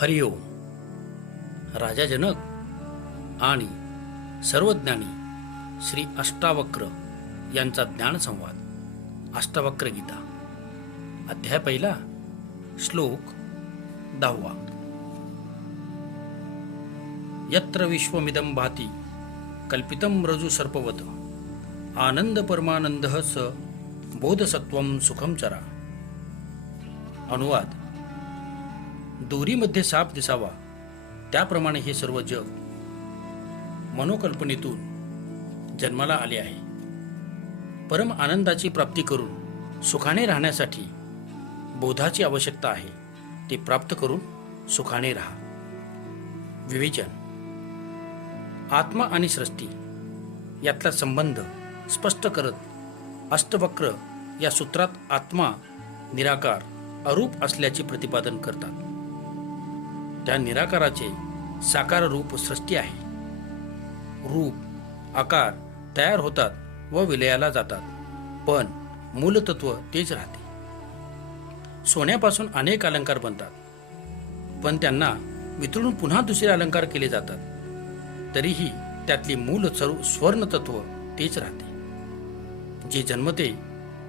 हरिओम. राजा जनक आणि सर्वज्ञानी श्री अष्टावक्र यांचा ज्ञानसंवाद. अष्टावक्र गीता. अध्याय पहिला श्लोक दहावा. यत्र विश्वमिदं भाती कल्पितं रजु सर्पवत। आनंद परमानंद स बोधसत्वं सुखम चरा। अनुवाद. दोरीमध्ये साप दिसावा. त्याप्रमाणे हे सर्व जग मनोकल्पनेतून जन्माला आले आहे. परम आनंदाची प्राप्ती करून सुखाने राहण्यासाठी बोधाची आवश्यकता आहे. ते प्राप्त करून सुखाने राहा. विवेचन. आत्मा आणि सृष्टी यातला संबंध स्पष्ट करत अष्टवक्र या सूत्रात आत्मा निराकार अरूप असल्याचे प्रतिपादन करतात. त्या निराकाराचे साकार रूप सृष्टी आहे. रूप आकार तयार होतात व विलयाला जातात पण मूलतत्व तेच राहते. सोन्यापासून अनेक अलंकार बनतात पण त्यांना वितळून पुन्हा दुसरे अलंकार केले जातात. तरीही त्यातली मूल सर्व स्वर्णतत्व तेच राहते. जे जन्मते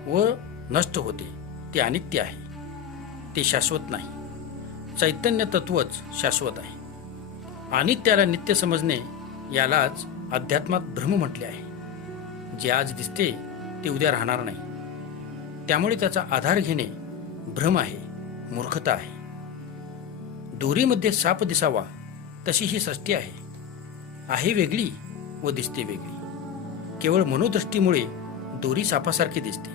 व नष्ट होते ते अनित्य आहे ते शाश्वत नाही. चैतन्य तत्वच शाश्वत आहे. आणि त्याला नित्य समजणे यालाच अध्यात्मात भ्रम म्हटले आहे. जे आज दिसते ते उद्या राहणार नाही. त्यामुळे त्याचा आधार घेणे भ्रम आहे मूर्खता आहे. दोरीमध्ये साप दिसावा तशी ही सृष्टी आहे. आहे वेगळी व दिसते वेगळी. केवळ मनोदृष्टीमुळे दोरी सापासारखी दिसते.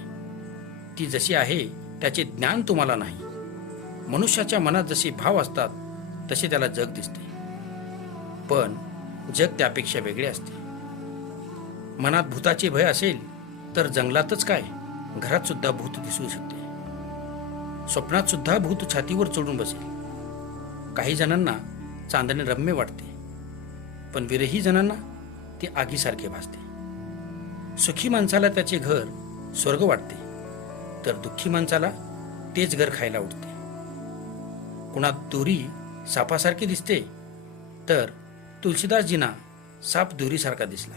ती जशी आहे त्याचे ज्ञान तुम्हाला नाही. मनुष्याच्या मनात जसे भाव असतात तसे त्याला जग दिसते. पण जग त्यापेक्षा वेगळे असते. मनात भूताचे भय असेल तर जंगलातच काय? घरात सुद्धा भूत दिसू शकते. स्वप्नात सुद्धा भूत छातीवर चढून बसेल. काही जणांना चांदणे रम्य वाटते पण विरही जणांना ते आगीसारखे भासते. सुखी माणसाला त्याचे घर स्वर्ग वाटते तर दुःखी माणसाला तेच घर खायला उठते कुणात दोरी सापासारखी दिसते. तर तुलसीदासजींना साप दोरीसारखा दिसला.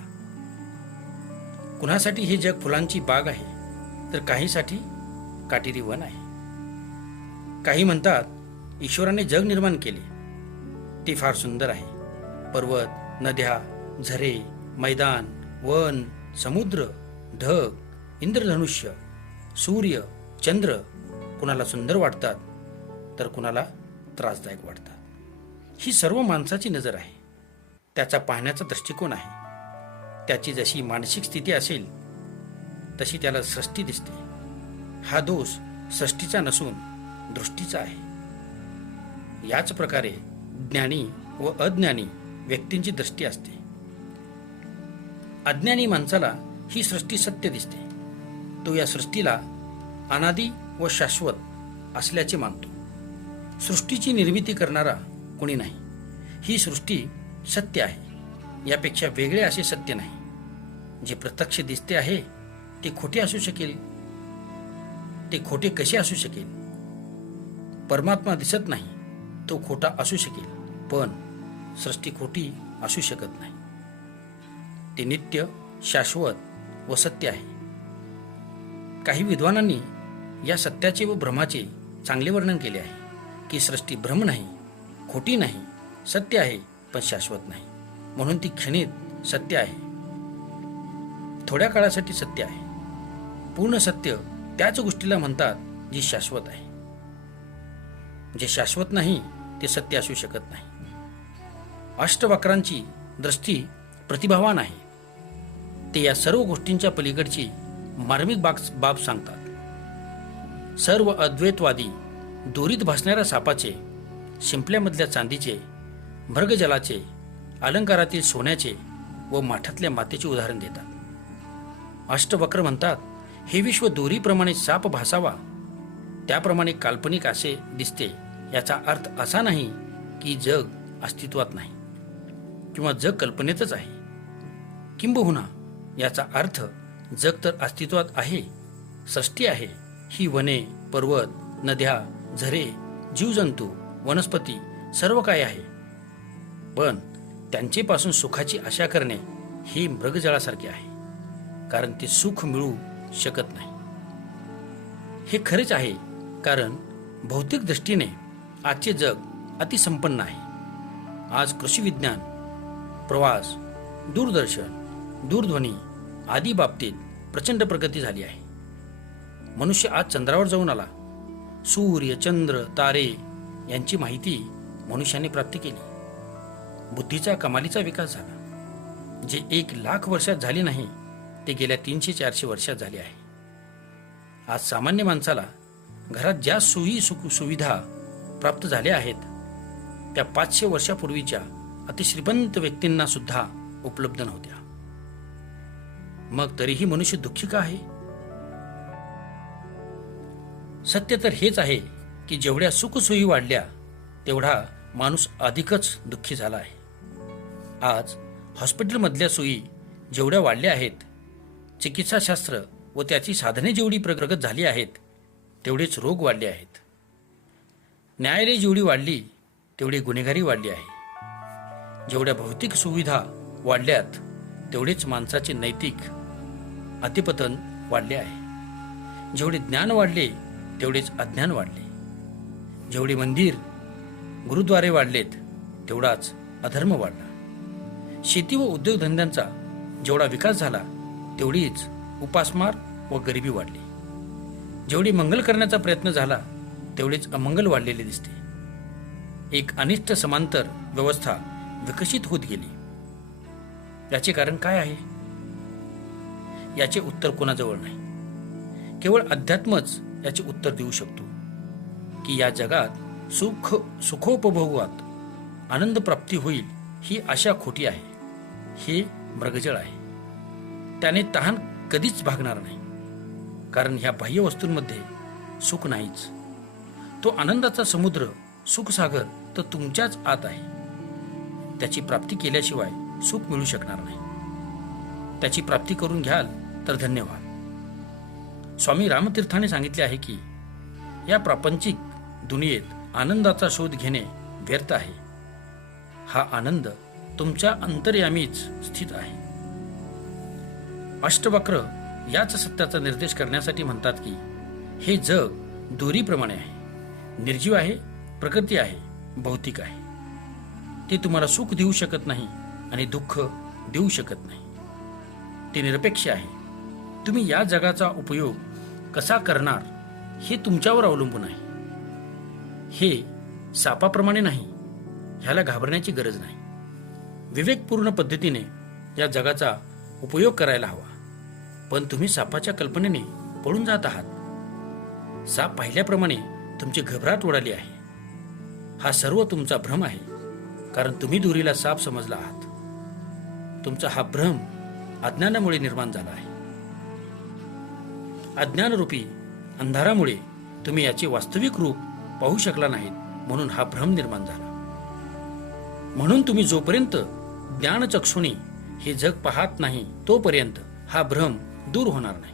कुणासाठी हे जग फुलांची बाग आहे? तर काहीसाठी काटेरी वन आहे. काही म्हणतात ईश्वराने जग निर्माण केले. ते फार सुंदर आहे. पर्वत नद्या झरे मैदान वन समुद्र ढग इंद्रधनुष्य सूर्य चंद्र कुणाला सुंदर वाटतात तर कुणाला त्रासदायक वाटतात. ही सर्व माणसाची नजर आहे. त्याचा पाहण्याचा दृष्टिकोन आहे. त्याची जशी मानसिक स्थिती असेल तशी त्याला सृष्टी दिसते. हा दोष सृष्टीचा नसून दृष्टीचा आहे. याच प्रकारे ज्ञानी व अज्ञानी व्यक्तींची दृष्टी असते. अज्ञानी माणसाला ही सृष्टी सत्य दिसते. तो या सृष्टीला अनादी व शाश्वत असल्याचे मानतो. सृष्टीची निर्मिती करणारा कोणी नाही. ही सृष्टी सत्य आहे. यापेक्षा वेगळे असे सत्य नाही. जे प्रत्यक्ष दिसते आहे ते खोटे असू शकेल. ते खोटे कसे असू शकेल? परमात्मा दिसत नाही तो खोटा असू शकेल. पण सृष्टी खोटी असू शकत नाही. ते नित्य शाश्वत व सत्य आहे. काही विद्वानांनी या सत्याचे व भ्रमाचे चांगले वर्णन केले आहे. की सृष्टी भ्रम नाही खोटी नाही सत्य आहे पण शाश्वत नाही. म्हणून ती क्षणित सत्य आहे. थोड्या काळासाठी सत्य आहे. पूर्ण सत्य त्याच गोष्टीला म्हणतात जी शाश्वत आहे. जे शाश्वत नाही ते सत्य असू शकत नाही. अष्टवक्रांची दृष्टी प्रतिभावान आहे. ते या सर्व गोष्टींच्या पलीकडची मार्मिक बाब सांगतात. सर्व अद्वैतवादी दोरीत भासणाऱ्या सापाचे शिंपल्यामधल्या चांदीचे भर्गजलाचे अलंकारातील सोन्याचे व माठातल्या मातेचे उदाहरण देतात. अष्टवक्र म्हणतात हे विश्व दोरीप्रमाणे साप भासावा. त्याप्रमाणे काल्पनिक असे दिसते याचा अर्थ असा नाही की जग अस्तित्वात नाही किंवा जग कल्पनेतच आहे. किंबहुना याचा अर्थ जग तर अस्तित्वात आहे सृष्टी आहे ही वने पर्वत नद्या झरे जीवजंतू वनस्पती सर्व काय आहे. पण त्यांचेपासून सुखाची आशा करणे ही मृगजळासारखे आहे. कारण ते सुख मिळू शकत नाही. हे खरेच आहे कारण भौतिक दृष्टीने आजचे जग अतिसंपन्न आहे. आज कृषी विज्ञान प्रवास दूरदर्शन दूरध्वनी आदी बाबतीत प्रचंड प्रगती झाली आहे. मनुष्य आज चंद्रावर जाऊन आला. सूर्य चंद्र तारे यांची माहिती मनुष्याने प्राप्त केली. बुद्धीचा कमालीचा विकास झाला. जे एक लाख वर्षात झाले नाही ते गेल्या तीनशे चारशे वर्षात झाले आहे. आज सामान्य माणसाला घरात ज्या सोयी सुख सुविधा प्राप्त झाल्या आहेत त्या पाचशे वर्षापूर्वीच्या अतिश्रीमंत व्यक्तींना सुद्धा उपलब्ध नव्हत्या. मग तरीही मनुष्य दुःखी का आहे? सत्य तर हेच आहे की जेवढ्या सुखसोयी वाढल्या तेवढा माणूस अधिकच दुःखी झाला आहे. आज हॉस्पिटलमधल्या सोयी जेवढ्या वाढल्या आहेत चिकित्साशास्त्र व त्याची साधने जेवढी प्रगत झाली आहेत तेवढेच रोग वाढले आहेत. न्यायालय जेवढी वाढली तेवढी गुन्हेगारी वाढली आहे. जेवढ्या भौतिक सुविधा वाढल्यात तेवढेच माणसाचे नैतिक अतिपतन वाढले आहे. जेवढे ज्ञान वाढले तेवढेच अज्ञान वाढले. जेवढे मंदिर गुरुद्वारे वाढलेत तेवढाच अधर्म वाढला. शेती व उद्योगधंद्यांचा जेवढा विकास झाला तेवढीच उपासमार व गरिबी वाढली. जेवढी मंगल करण्याचा प्रयत्न झाला तेवढेच अमंगल वाढलेले दिसते. एक अनिष्ट समांतर व्यवस्था विकसित होत गेली. याचे कारण काय आहे? याचे उत्तर कोणाजवळ नाही. केवळ अध्यात्मच याचे उत्तर देऊ शकतो की या जगात सुख सुखोपभोगात आनंद प्राप्ती होईल ही आशा खोटी आहे. हे मृगजळ आहे. त्याने तहान कधीच भागणार नाही. कारण ह्या बाह्य वस्तूंमध्ये सुख नाहीच. तो आनंदाचा समुद्र सुखसागर तर तुमच्याच आत आहे. त्याची प्राप्ती केल्याशिवाय सुख मिळू शकणार नाही. त्याची प्राप्ती करून घ्याल तर धन्यवाद. स्वामी रामतीर्थाने सांगितले आहे की या प्रापंचिक दुनियेत आनंदाचा शोध घेणे व्यर्थ आहे. हा आनंद तुमच्या अंतर्यामीच स्थित आहे. अष्टवक्र याच सत्याचा निर्देश करण्यासाठी म्हणतात की हे जग दोरीप्रमाणे आहे. निर्जीव आहे प्रकृती आहे भौतिक आहे. ते तुम्हाला सुख देऊ शकत नाही आणि दुःख देऊ शकत नाही. ते निरपेक्ष आहे. तुम्ही या जगाचा उपयोग कसा करणार हे तुमच्यावर अवलंबून आहे. हे सापाप्रमाणे नाही ह्याला घाबरण्याची गरज नाही. विवेकपूर्ण पद्धतीने या जगाचा उपयोग करायला हवा. पण तुम्ही सापाच्या कल्पनेने पळून जात आहात. साप पाहिल्याप्रमाणे तुमची घबराट उडाली आहे. हा सर्व तुमचा भ्रम आहे कारण तुम्ही दुरीला साप समजला आहात. तुमचा हा भ्रम अज्ञानामुळे निर्माण झाला आहे. अज्ञानरूपी अंधारामुळे तुम्ही याचे वास्तविक रूप पाहू शकला नाहीत म्हणून हा भ्रम निर्माण झाला. म्हणून तुम्ही जोपर्यंत ज्ञानचक्षुणी हे जग पाहत नाही तोपर्यंत हा भ्रम दूर होणार नाही.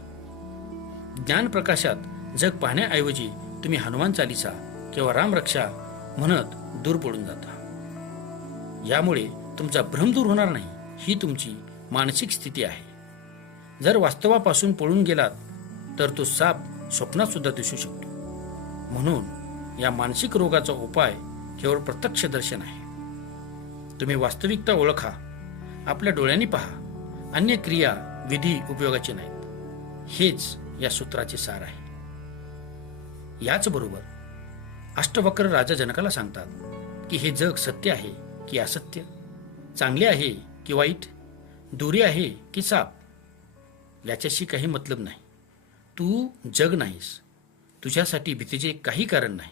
ज्ञान प्रकाशात जग पाहण्याऐवजी तुम्ही हनुमान चालिसा किंवा रामरक्षा म्हणत दूर पडून जाता. यामुळे तुमचा भ्रम दूर होणार नाही ही तुमची मानसिक स्थिती आहे. जर वास्तवापासून पळून गेलात तर तो साप स्वप्नात सुद्धा दिसू शकतो. म्हणून या मानसिक रोगाचा उपाय केवळ प्रत्यक्ष दर्शन आहे. तुम्ही वास्तविकता ओळखा आपल्या डोळ्यांनी पहा अन्य क्रिया विधी उपयोगाचे नाहीत. हेच या सूत्राचे सार आहे. याचबरोबर अष्टवक्र राजा जनकाला सांगतात की हे जग सत्य आहे की असत्य? चांगले आहे की वाईट? दुरी आहे की साप? याच्याशी काही मतलब नाही. तू जग नाहीस. तुझ्यासाठी भीतीचे काही कारण नाही.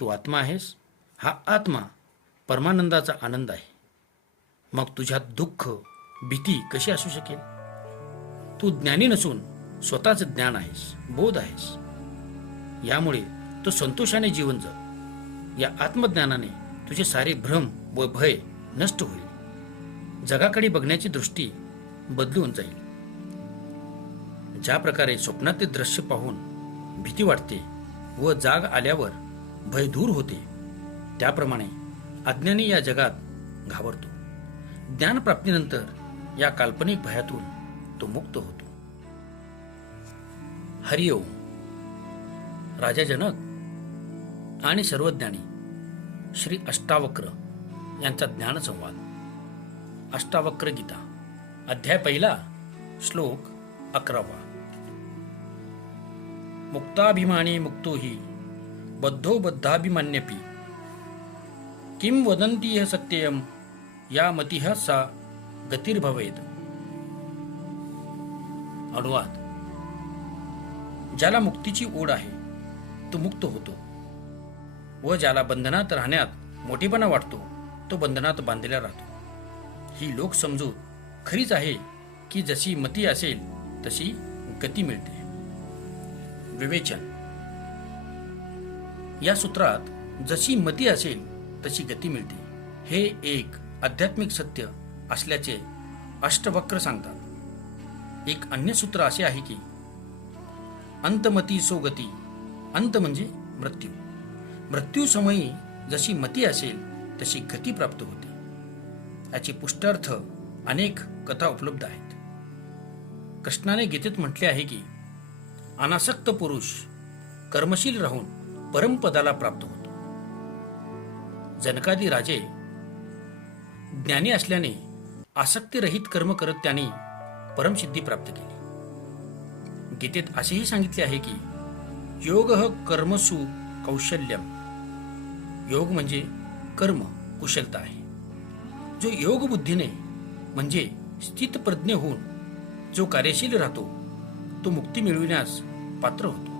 तू आत्मा आहेस. हा आत्मा परमानंदाचा आनंद आहे. मग तुझ्यात दुःख भीती कशी असू शकेल? तू ज्ञानी नसून स्वतःच ज्ञान आहेस बोध आहेस. यामुळे तू संतोषाने जीवन जग. या आत्मज्ञानाने तुझे सारे भ्रम व भय नष्ट होईल. जगाकडे बघण्याची दृष्टी बदलून जाईल. ज्या प्रकारे स्वप्नातील दृश्य पाहून भीती वाटते व जाग आल्यावर भय दूर होते त्याप्रमाणे अज्ञानी या जगात घाबरतो. ज्ञानप्राप्तीनंतर या काल्पनिक भयातून तो मुक्त होतो. हरिओम राजा जनक आणि सर्वज्ञानी श्री अष्टावक्र यांचा ज्ञानसंवाद अष्टावक्र गीता अध्याय पहिला श्लोक अकरावा. मुक्ताभिमानी मुक्तो हि बद्धो बद्धाभिमान्यपि। किं वदन्ति ह सत्ययं या मतिः सा गतिर्भवेत अनुवाद। ज्याला मुक्तीची ओढ आहे तो मुक्त होतो। व ज्याला बंधनात राहण्यात मोठेपणा वाटतो तो बंधनात बांधलेला राहतो। ही लोक समजूत खरीच आहे की जशी मती असेल तशी गती मिळते। विवेचन. या सूत्रात जशी मती असेल तशी गती मिळते. हे एक आध्यात्मिक सत्य असल्याचे अष्टवक्र सांगतात. एक अन्य सूत्र असे आहे की अंतमती सो गती अंत म्हणजे मृत्यू. मृत्यू समयी जशी मती असेल तशी गती प्राप्त होते. याचे पुष्टार्थ अनेक कथा उपलब्ध आहेत. कृष्णाने गीतेत म्हटले आहे की अनासक्त पुरुष कर्मशील राहून परमपदाला प्राप्त होतो. जनकादी राजे ज्ञानी असल्याने आसक्तीरहित कर्म करत त्यांनी परमसिद्धी प्राप्त केली. गीतेत असेही सांगितले आहे की योग कर्मसु कौशल्यम. योग म्हणजे कर्म कुशलता आहे. जो योग बुद्धीने म्हणजे स्थितप्रज्ञ होऊन जो कार्यशील राहतो तो मुक्ती मिळविण्यास पात्र होतो.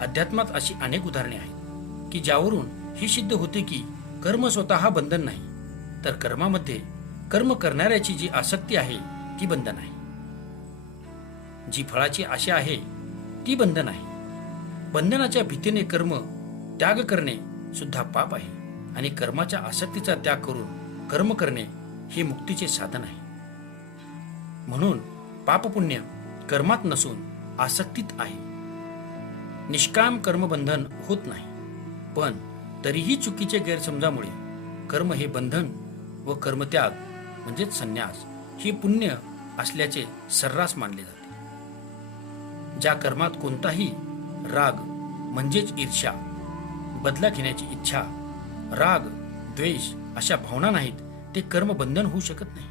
अध्यात्मात अशी अनेक उदाहरणे आहेत की ज्यावरून ही सिद्ध होते की कर्म स्वतः बंधन नाही तर कर्मामध्ये कर्म करणाऱ्याची जी आसक्ती आहे ती बंधन आहे. जी फळाची आशा आहे ती बंधन आहे. बंधनाच्या भीतीने कर्म त्याग करणे सुद्धा पाप आहे आणि कर्माच्या आसक्तीचा त्याग करून कर्म करणे हे मुक्तीचे साधन आहे. म्हणून पापपुण्य कर्मात नसून आसक्तीत आहे. निष्काम कर्मबंधन होत नाही. पण तरीही चुकीचे गैरसमजामुळे कर्म हे बंधन व कर्मत्याग म्हणजेच संन्यास हे पुण्य असल्याचे सर्रास मानले जाते. ज्या कर्मात कोणताही राग म्हणजेच ईर्ष्या बदला घेण्याची इच्छा राग द्वेष अशा भावना नाहीत ते कर्मबंधन होऊ शकत नाही.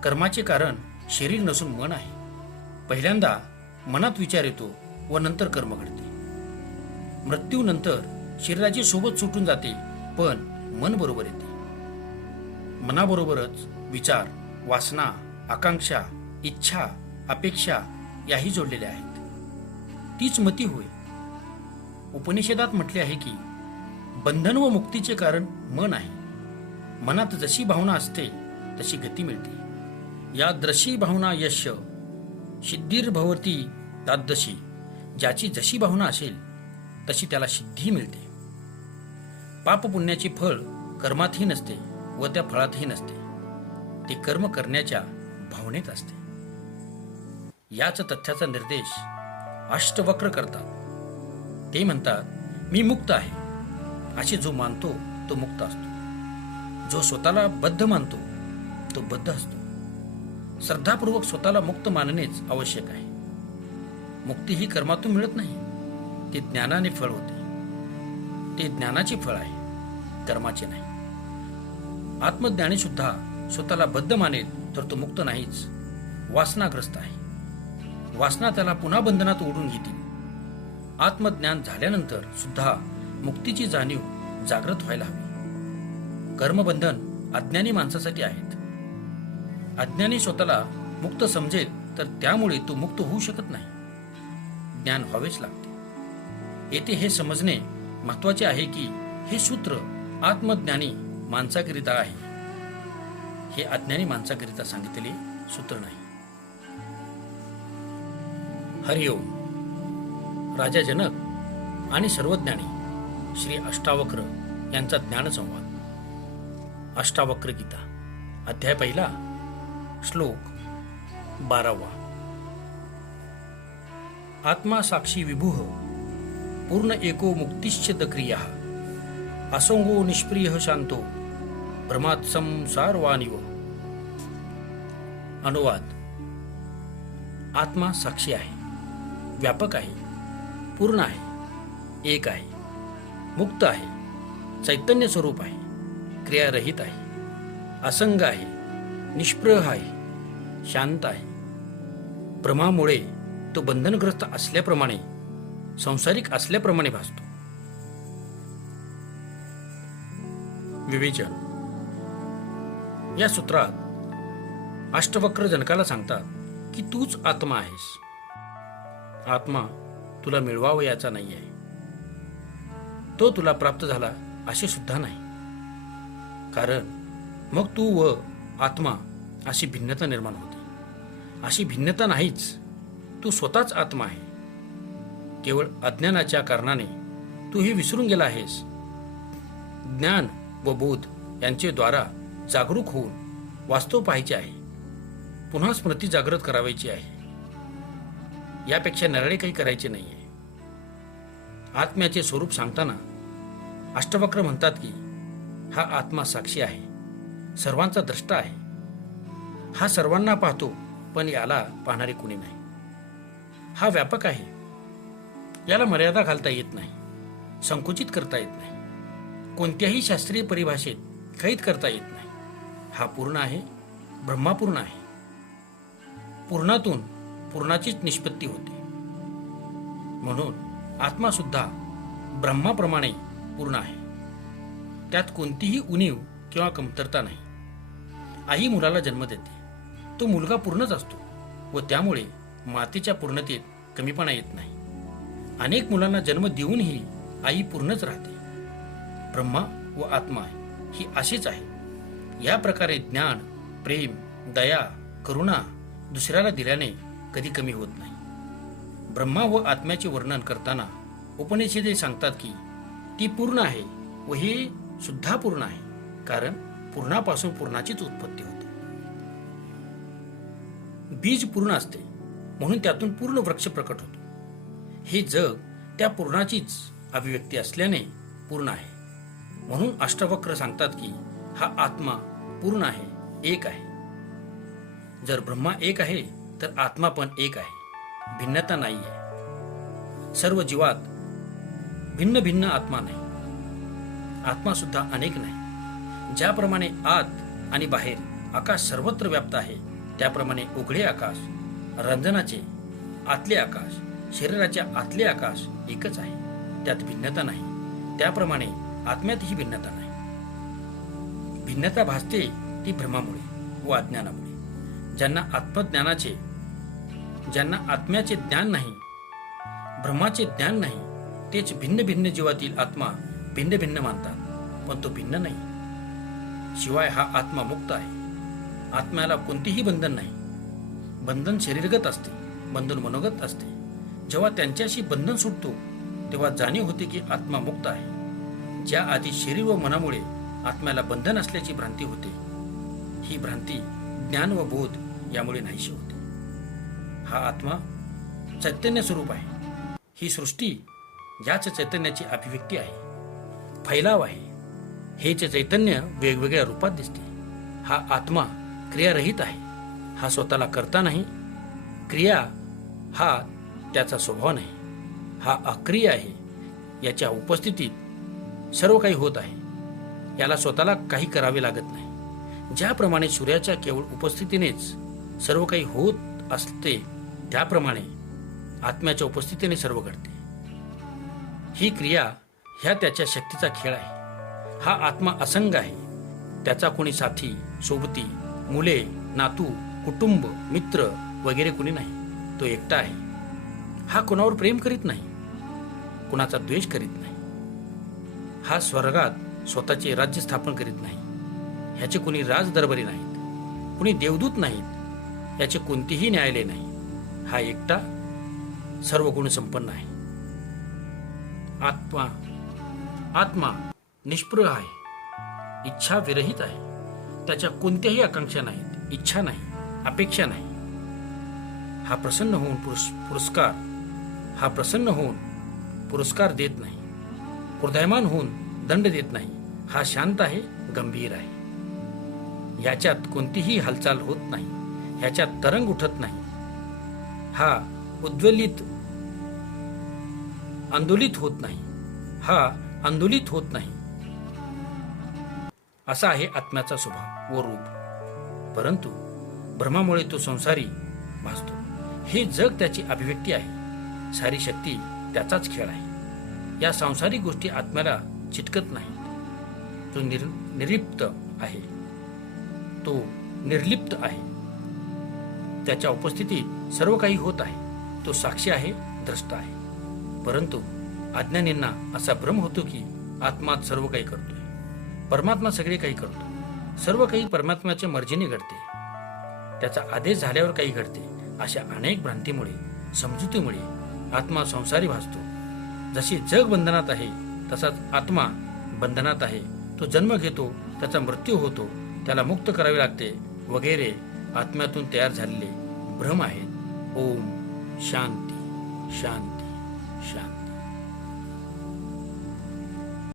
कर्माचे कारण शरीर नसून मन आहे. पहिल्यांदा मनात विचार येतो व नंतर कर्म घडते. मृत्यूनंतर शरीराची सोबत सुटून जाते पण मन बरोबर येते. मनाबरोबरच विचार वासना आकांक्षा इच्छा अपेक्षा याही जोडलेल्या आहेत. तीच मती होय. उपनिषदात म्हटले आहे की बंधन व मुक्तीचे कारण मन आहे. मनात जशी भावना असते तशी गती मिळते. या द्रशी भावना यश सिद्धिर्भवती तादशी. ज्याची जशी भावना असेल तशी त्याला सिद्धी मिळते. पाप पुण्याची फळ कर्मातही नसते व त्या फळातही नसते. ते कर्म करण्याच्या भावनेत असते. याच तथ्याचा निर्देश अष्टवक्र करतात. ते म्हणतात मी मुक्त आहे. असे जो मानतो तो मुक्त असतो. जो स्वतःला बद्ध मानतो तो बद्ध असतो. श्रद्धापूर्वक स्वतःला मुक्त मानणेच आवश्यक आहे. मुक्ती ही कर्मातून मिळत नाही ते ज्ञानाने फळ होते. ते ज्ञानाचे फळ आहे कर्माचे नाही. आत्मज्ञानी सुद्धा स्वतःला बद्ध मानेल तर तो मुक्त नाहीच वासनाग्रस्त आहे. वासना त्याला पुन्हा बंधनात ओढून घेतील. आत्मज्ञान झाल्यानंतर सुद्धा मुक्तीची जाणीव जागृत व्हायला हवी. कर्मबंधन अज्ञानी माणसासाठी आहेत. अज्ञानी स्वतःला मुक्त समजेल तर त्यामुळे तो मुक्त होऊ शकत नाही. ज्ञान व्हावेच लागते. येथे हे समजणे महत्त्वाचे आहे की हे सूत्र आत्मज्ञानी माणसाकरिता आहे. हे अज्ञानी माणसाकरिता सांगितलेले सूत्र नाही. हरिओम राजा जनक आणि सर्वज्ञानी श्री अष्टावक्र यांचा ज्ञानसंवाद. अष्टावक्र गीता. अध्याय पहिला. श्लोक बारावा. आत्मा साक्षी विभुः पूर्ण एको मुक्तिश्च क्रिया असंगो निष्प्रिय शांतो भ्रमात संसारवानिव अनुवाद. आत्मा साक्षी आहे व्यापक आहे पूर्ण आहे एक आहे मुक्त आहे चैतन्य स्वरूप आहे क्रियारहित आहे असंग आहे निष्प्रह आहे शांत आहे. भ्रमामुळे तो बंधनग्रस्त असल्याप्रमाणे संसारिक असल्याप्रमाणे भासतो. विवेचन. या सूत्रात अष्टवक्र जनकाला सांगतात की तूच आत्मा आहेस. आत्मा तुला मिळवावयाचा नाही आहे तो तुला प्राप्त झाला असे सुद्धा नाही. कारण मग तू व आत्मा अशी भिन्नता निर्माण होते. अशी भिन्नता नाहीच तू स्वतःच आत्मा आहे. केवळ अज्ञानाच्या कारणाने तू हे विसरून गेला आहेस. ज्ञान व बोध यांचे द्वारा जागरूक होऊन वास्तव पाहायचे आहे. पुन्हा स्मृती जागृत करावायची आहे. यापेक्षा नरळे काही करायचे नाहीये. आत्म्याचे स्वरूप सांगताना अष्टवक्र म्हणतात की हा आत्मा साक्षी आहे. सर्वांचा द्रष्टा आहे. हा सर्वांना पाहतो पण याला पाहणारे कुणी नाही. हा व्यापक आहे. याला मर्यादा घालता येत नाही. संकुचित करता येत नाही. कोणत्याही शास्त्रीय परिभाषेत कैद करता येत नाही. हा पूर्ण आहे ब्रह्मापूर्ण आहे. पूर्णातून पूर्णाचीच निष्पत्ती होते. म्हणून आत्मासुद्धा ब्रह्माप्रमाणे पूर्ण आहे. त्यात कोणतीही उणीव किंवा कमतरता नाही. आई मुलाला जन्म देते. तो मुलगा पूर्णच असतो व त्यामुळे मातेच्या पूर्णतेत कमीपणा येत नाही. अनेक मुलांना जन्म देऊनही आई पूर्णच राहते. ब्रह्मा व आत्मा ही अशीच आहे. या प्रकारे ज्ञान प्रेम दया करुणा दुसऱ्याला दिल्याने कधी कमी होत नाही. ब्रह्मा व आत्म्याचे वर्णन करताना उपनिषदे सांगतात की ती पूर्ण आहे व हे सुद्धा पूर्ण आहे. कारण पूर्णापासून पूर्णाचीच उत्पत्ती होते. बीज पूर्ण असते म्हणून त्यातून पूर्ण वृक्ष प्रकट होतो. हे जग त्या पूर्णाचीच अभिव्यक्ती असल्याने पूर्ण आहे. म्हणून अष्टवक्र सांगतात की हा आत्मा पूर्ण आहे एक आहे. जर ब्रह्मा एक आहे तर आत्मा पण एक आहे. भिन्नता नाही आहे. सर्व जीवात भिन्न भिन्न आत्मा नाही. आत्मा सुद्धा अनेक नाही. ज्याप्रमाणे आत आणि बाहेर आकाश सर्वत्र व्याप्त आहे त्याप्रमाणे उघडे आकाश रंजनाचे आतले आकाश शरीराच्या आतले आकाश एकच आहे. त्यात भिन्नता नाही. त्याप्रमाणे आत्म्यातही भिन्नता नाही. भिन्नता भासते ती भ्रमामुळे व अज्ञानामुळे. ज्यांना आत्मज्ञानाचे ज्यांना आत्म्याचे ज्ञान नाही भ्रमाचे ज्ञान नाही तेच भिन्न भिन्न जीवातील आत्मा भिन्न भिन्न मानतात पण तो भिन्न नाही. शिवाय हा आत्मा मुक्त आहे. आत्म्याला कोणतेही बंधन नाही. बंधन शरीरगत असते बंधन मनोगत असते. जेव्हा त्यांच्याशी बंधन सुटतो तेव्हा जाणीव होते की आत्मा मुक्त आहे. ज्या आधी शरीर व मनामुळे आत्म्याला बंधन असल्याची भ्रांती होते ही भ्रांती ज्ञान व बोध यामुळे नाहीशी होते. हा आत्मा चैतन्य स्वरूप आहे. ही सृष्टी याच चैतन्याची अभिव्यक्ती आहे. फैलाव आहे. हेच चैतन्य वेगवेगळ्या रूपात दिसते. हा आत्मा क्रियारहित आहे. हा स्वतःला करता नाही. क्रिया हा त्याचा स्वभाव नाही. हा अक्रिय आहे. याच्या उपस्थितीत सर्व काही होत आहे. याला स्वतःला काही करावे लागत नाही. ज्याप्रमाणे सूर्याच्या केवळ उपस्थितीनेच सर्व काही होत असते त्याप्रमाणे आत्म्याच्या उपस्थितीने सर्व घडते. ही क्रिया ह्या त्याच्या शक्तीचा खेळ आहे. हा आत्मा असंग आहे. त्याचा कोणी साथी सोबती मुले नातू कुटुंब मित्र वगैरे कोणी नाही. तो एकटा आहे. हा कोणावर प्रेम करीत नाही. कुणाचा द्वेष करीत नाही. हा स्वर्गात स्वतःचे राज्य स्थापन करीत नाही. ह्याचे कोणी राज दरबारी नाहीत. कुणी देवदूत नाहीत. याचे कोणतेही न्यायालय नाही. हा एकटा सर्व गुण संपन्न आहे. आत्मा आत्मा निष्पृह आहे. इच्छा विरहित आहे. त्याच्या कोणत्याही आकांक्षा नाहीत. इच्छा नाही. अपेक्षा नाही. हा प्रसन्न होऊन पुरस् पुरस्कार हा प्रसन्न होऊन पुरस्कार देत नाही. हृदयमान होऊन दंड देत नाही. हा शांत आहे गंभीर आहे. याच्यात कोणतीही हालचाल होत नाही. ह्याच्यात तरंग उठत नाही. हा उद्वलित आंदोलित होत नाही. हा आंदोलित होत नाही. असा आहे आत्म्याचा स्वभाव व रूप. परंतु भ्रमामुळे तो संसारी भासतो. हे जग त्याची अभिव्यक्ती आहे. सारी शक्ती त्याचाच खेळ आहे. या सांसारिक गोष्टी आत्म्याला चिटकत नाहीत. तो निर निर्लिप्त आहे. तो निर्लिप्त आहे. त्याच्या उपस्थितीत सर्व काही होत आहे. तो साक्षी आहे द्रष्ट आहे. परंतु अज्ञानींना असा भ्रम होतो की आत्मा सर्व काही करतोय. परमात्मा सगळे काही करतो. सर्व काही परमात्म्याच्या मर्जीने घडते. त्याचा आदेश झाल्यावर काही घडते अशा अनेक भ्रांतीमुळे समजुतीमुळे आत्मा संसारी भासतो. जशी जग बंधनात आहे तसाच आत्मा बंधनात आहे. तो जन्म घेतो त्याचा मृत्यू होतो त्याला मुक्त करावे लागते. वगैरे आत्म्यातून तयार झालेले भ्रम आहेत. ओम शांती शांती शांती.